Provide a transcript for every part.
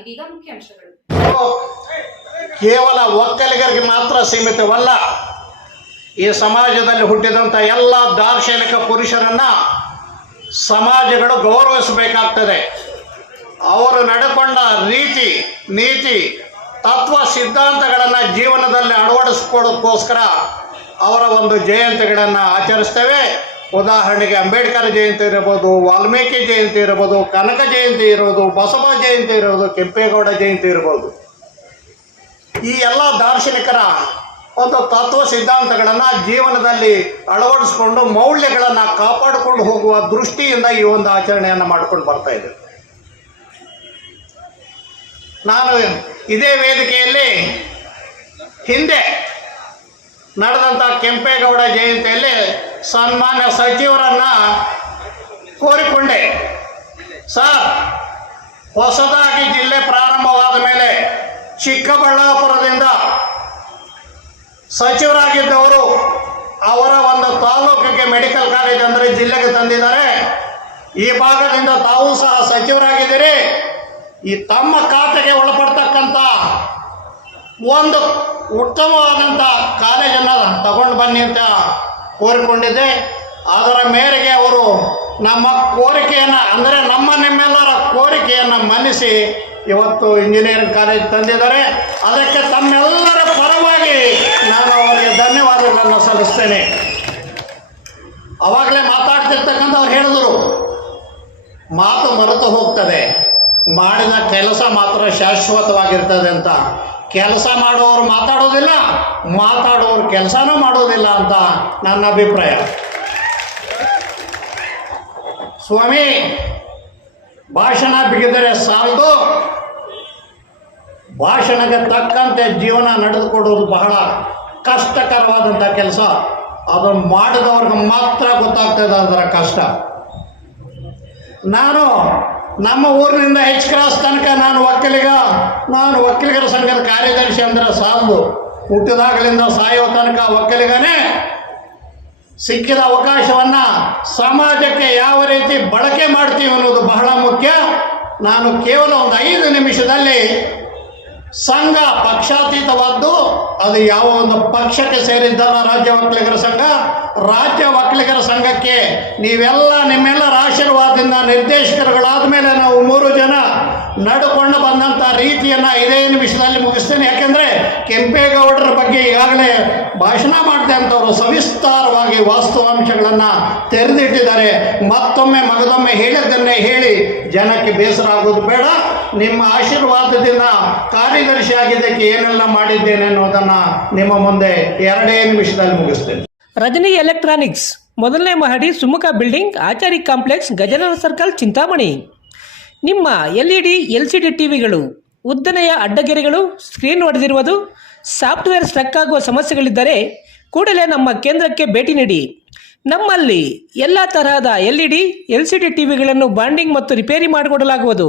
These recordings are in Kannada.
ಇದೀಗ ಮುಖ್ಯಾಂಶಗಳು ಕೇವಲ ಒಕ್ಕಲಿಗರಿಗೆ ಮಾತ್ರ ಸೀಮಿತವಲ್ಲ, ಈ ಸಮಾಜದಲ್ಲಿ ಹುಟ್ಟಿದಂಥ ಎಲ್ಲ ದಾರ್ಶನಿಕ ಪುರುಷರನ್ನ ಸಮಾಜಗಳು ಗೌರವಿಸಬೇಕಾಗ್ತದೆ. ಅವರು ನಡೆಕೊಂಡ ರೀತಿ, ನೀತಿ, ತತ್ವ, ಸಿದ್ಧಾಂತಗಳನ್ನು ಜೀವನದಲ್ಲಿ ಅಳವಡಿಸ್ಕೊಳ್ಳೋಕ್ಕೋಸ್ಕರ ಅವರ ಒಂದು ಜಯಂತಿಗಳನ್ನು ಆಚರಿಸ್ತೇವೆ. ಉದಾಹರಣೆಗೆ ಅಂಬೇಡ್ಕರ್ ಜಯಂತಿ ಇರಬಹುದು, ವಾಲ್ಮೀಕಿ ಜಯಂತಿ ಇರಬಹುದು, ಕನಕ ಜಯಂತಿ ಇರೋದು ಬಸವ ಜಯಂತಿ ಇರೋದು ಕೆಂಪೇಗೌಡ ಜಯಂತಿ ಇರ್ಬೋದು ಈ ಎಲ್ಲ ದಾರ್ಶನಿಕರ ಒಂದು ತತ್ವ ಸಿದ್ಧಾಂತಗಳನ್ನು ಜೀವನದಲ್ಲಿ ಅಳವಡಿಸ್ಕೊಂಡು ಮೌಲ್ಯಗಳನ್ನು ಕಾಪಾಡಿಕೊಂಡು ಹೋಗುವ ದೃಷ್ಟಿಯಿಂದ ಈ ಒಂದು ಆಚರಣೆಯನ್ನು ಮಾಡ್ಕೊಂಡು ಬರ್ತಾ ಇದೆ ನಾನು ಇದೇ ವೇದಿಕೆಯಲ್ಲಿ ಹಿಂದೆ ನಡೆದಂಥ ಕೆಂಪೇಗೌಡ ಜಯಂತಿಯಲ್ಲಿ ಸನ್ಮಾನ್ಯ ಸಚಿವರನ್ನ ಕೋರಿಕೊಂಡೆ. ಸರ್, ಹೊಸದಾಗಿ ಜಿಲ್ಲೆ ಪ್ರಾರಂಭವಾದ ಮೇಲೆ ಚಿಕ್ಕಬಳ್ಳಾಪುರದಿಂದ ಸಚಿವರಾಗಿದ್ದವರು ಅವರ ಒಂದು ತಾಲೂಕಿಗೆ ಮೆಡಿಕಲ್ ಕಾಲೇಜ್ ಅಂದರೆ ಜಿಲ್ಲೆಗೆ ತಂದಿದ್ದಾರೆ. ಈ ಭಾಗದಿಂದ ತಾವು ಸಹ ಸಚಿವರಾಗಿದ್ದೀರಿ. ಈ ತಮ್ಮ ಖಾತೆಗೆ ಒಳಪಡ್ತಕ್ಕಂಥ ಒಂದು ಉತ್ತಮವಾದಂಥ ತಗೊಂಡು ಬನ್ನಿ ಅಂತ ಕೋರಿಕೊಂಡಿದ್ದೆ. ಅದರ ಮೇರೆಗೆ ಅವರು ನಮ್ಮ ಕೋರಿಕೆಯನ್ನು, ಅಂದರೆ ನಮ್ಮ ನಿಮ್ಮೆಲ್ಲರ ಕೋರಿಕೆಯನ್ನು ಮನ್ನಿಸಿ ಇವತ್ತು ಇಂಜಿನಿಯರಿಂಗ್ ಕಾಲೇಜ್ ತಂದಿದ್ದಾರೆ. ಅದಕ್ಕೆ ತಮ್ಮೆಲ್ಲರ ಪರವಾಗಿ ನಾನು ಅವರಿಗೆ ಧನ್ಯವಾದಗಳನ್ನು ಸಲ್ಲಿಸ್ತೇನೆ. ಅವಾಗಲೇ ಮಾತಾಡ್ತಿರ್ತಕ್ಕಂಥವ್ರು ಹೇಳಿದರು, ಮಾತು ಮರೆತು ಹೋಗ್ತದೆ. ಮಾಡಿದ ಕೆಲಸ ಮಾತ್ರ ಶಾಶ್ವತವಾಗಿರ್ತದೆ ಅಂತ. ಕೆಲಸ ಮಾಡೋರು ಮಾತಾಡೋದಿಲ್ಲ, ಮಾತಾಡೋರು ಕೆಲಸನೂ ಮಾಡೋದಿಲ್ಲ ಅಂತ ನನ್ನ ಅಭಿಪ್ರಾಯ. ಸ್ವಾಮಿ, ಭಾಷಣ ಬಿಗಿದರೆ ಸಾಲದು. ಭಾಷಣಕ್ಕೆ ತಕ್ಕಂತೆ ಜೀವನ ನಡೆದುಕೊಡೋದು ಬಹಳ ಕಷ್ಟಕರವಾದಂಥ ಕೆಲಸ. ಅದನ್ನು ಮಾಡಿದವ್ರಿಗೆ ಮಾತ್ರ ಗೊತ್ತಾಗ್ತದೆ ಅದರ ಕಷ್ಟ. ನಾನು ನಮ್ಮ ಊರಿನಿಂದ ಹೆಚ್ ಕ್ರಾಸ್ ತನಕ ನಾನು ಒಕ್ಕಲಿಗ, ನಾನು ಒಕ್ಕಲಿಗರ ಸಂಘದ ಕಾರ್ಯದರ್ಶಿ ಅಂದ್ರೆ ಸಾಲದು. ಹುಟ್ಟಿದಾಗಲಿಂದ ಸಾಯೋ ತನಕ ಒಕ್ಕಲಿಗನೇ ಸಿಕ್ಕಿದ ಅವಕಾಶವನ್ನ ಸಮಾಜಕ್ಕೆ ಯಾವ ರೀತಿ ಬಳಕೆ ಮಾಡ್ತೀವಿ ಅನ್ನೋದು ಬಹಳ ಮುಖ್ಯ. ನಾನು ಕೇವಲ ಒಂದು ಐದು ನಿಮಿಷದಲ್ಲಿ ಸಂಘ ಪಕ್ಷಾತೀತವಾದ್ದು, ಅದು ಯಾವ ಒಂದು ಪಕ್ಷಕ್ಕೆ ಸೇರಿದ್ದಲ್ಲ ರಾಜ್ಯ ಒಕ್ಕಲಿಗರ ಸಂಘ? ರಾಜ್ಯ ಒಕ್ಕಲಿಗರ ಸಂಘಕ್ಕೆ ನೀವೆಲ್ಲ ನಿಮ್ಮೆಲ್ಲರ ಆಶೀರ್ವಾದದಿಂದ ನಿರ್ದೇಶಕರುಗಳಾದ ಮೇಲೆ ನಾವು ಮೂರು ಜನ ನಡ್ಕೊಂಡು ಬಂದಂಥ ರೀತಿಯನ್ನು ಇದೇ ನಿಮಿಷದಲ್ಲಿ ಮುಗಿಸ್ತೇನೆ. ಯಾಕೆಂದರೆ ಕೆಂಪೇಗೌಡರ ಬಗ್ಗೆ ಈಗಾಗಲೇ ಭಾಷಣ ಮಾಡಿದೆ ಅಂತವರು ಸವಿಸ್ತಾರವಾಗಿ ವಾಸ್ತವಾಂಶಗಳನ್ನು ತೆರೆದಿಟ್ಟಿದ್ದಾರೆ. ಮತ್ತೊಮ್ಮೆ ಮಗದೊಮ್ಮೆ ಹೇಳಿದ್ದನ್ನೇ ಹೇಳಿ ಜನಕ್ಕೆ ಬೇಸರ ಆಗೋದು ಬೇಡ. ನಿಮ್ಮ ಆಶೀರ್ವಾದದಿಂದ ಕಾರ್ಯದರ್ಶಿ ಆಗಿದ್ದಕ್ಕೆ ಏನೆಲ್ಲ ಮಾಡಿದ್ದೇನೆ ಅನ್ನೋದನ್ನು ನಿಮ್ಮ ಮುಂದೆ ಎರಡೇ ನಿಮಿಷದಲ್ಲಿ ಮುಗಿಸ್ತೇನೆ. ರಜನಿ ಎಲೆಕ್ಟ್ರಾನಿಕ್ಸ್. ಮೊದಲನೇ ಮಹಡಿ Sumukha building, Achari complex Gajanana circle, Chintamani. ನಿಮ್ಮ L E D L C D ಟಿವಿಗಳು, ಉದ್ದನೆಯ ಅಡ್ಡಗೆರೆಗಳು, ಸ್ಕ್ರೀನ್ ಹೊಡೆದಿರುವುದು ಸಾಫ್ಟ್ವೇರ್ ಸ್ಟ್ರಕ್ ಆಗುವ ಸಮಸ್ಯೆಗಳಿದ್ದರೆ ಕೂಡಲೇ ನಮ್ಮ ಕೇಂದ್ರಕ್ಕೆ ಭೇಟಿ ನೀಡಿ. ನಮ್ಮಲ್ಲಿ ಎಲ್ಲ ತರಹದ L E D L C D ಟಿವಿಗಳನ್ನು bonding ಮತ್ತು ರಿಪೇರಿ ಮಾಡಿಕೊಡಲಾಗುವುದು.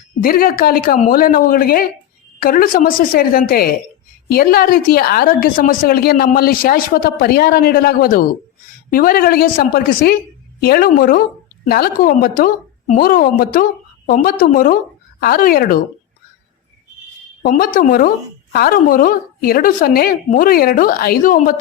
ದೀರ್ಘಕಾಲಿಕ ಮೂಲ ನೋವುಗಳಿಗೆ ಕರುಳು ಸಮಸ್ಯೆ ಸೇರಿದಂತೆ ಎಲ್ಲ ರೀತಿಯ ಆರೋಗ್ಯ ಸಮಸ್ಯೆಗಳಿಗೆ ನಮ್ಮಲ್ಲಿ ಶಾಶ್ವತ ಪರಿಹಾರ ನೀಡಲಾಗುವುದು. ವಿವರಗಳಿಗೆ ಸಂಪರ್ಕಿಸಿ ಏಳು ಮೂರು ನಾಲ್ಕು ಒಂಬತ್ತು ಮೂರು ಒಂಬತ್ತು ಒಂಬತ್ತು ಮೂರು ಆರು ಎರಡು. ಒಂಬತ್ತು ಮೂರು ಆರು ಮೂರು ಎರಡು ಸೊನ್ನೆ ಮೂರು ಎರಡು ಐದು ಒಂಬತ್ತು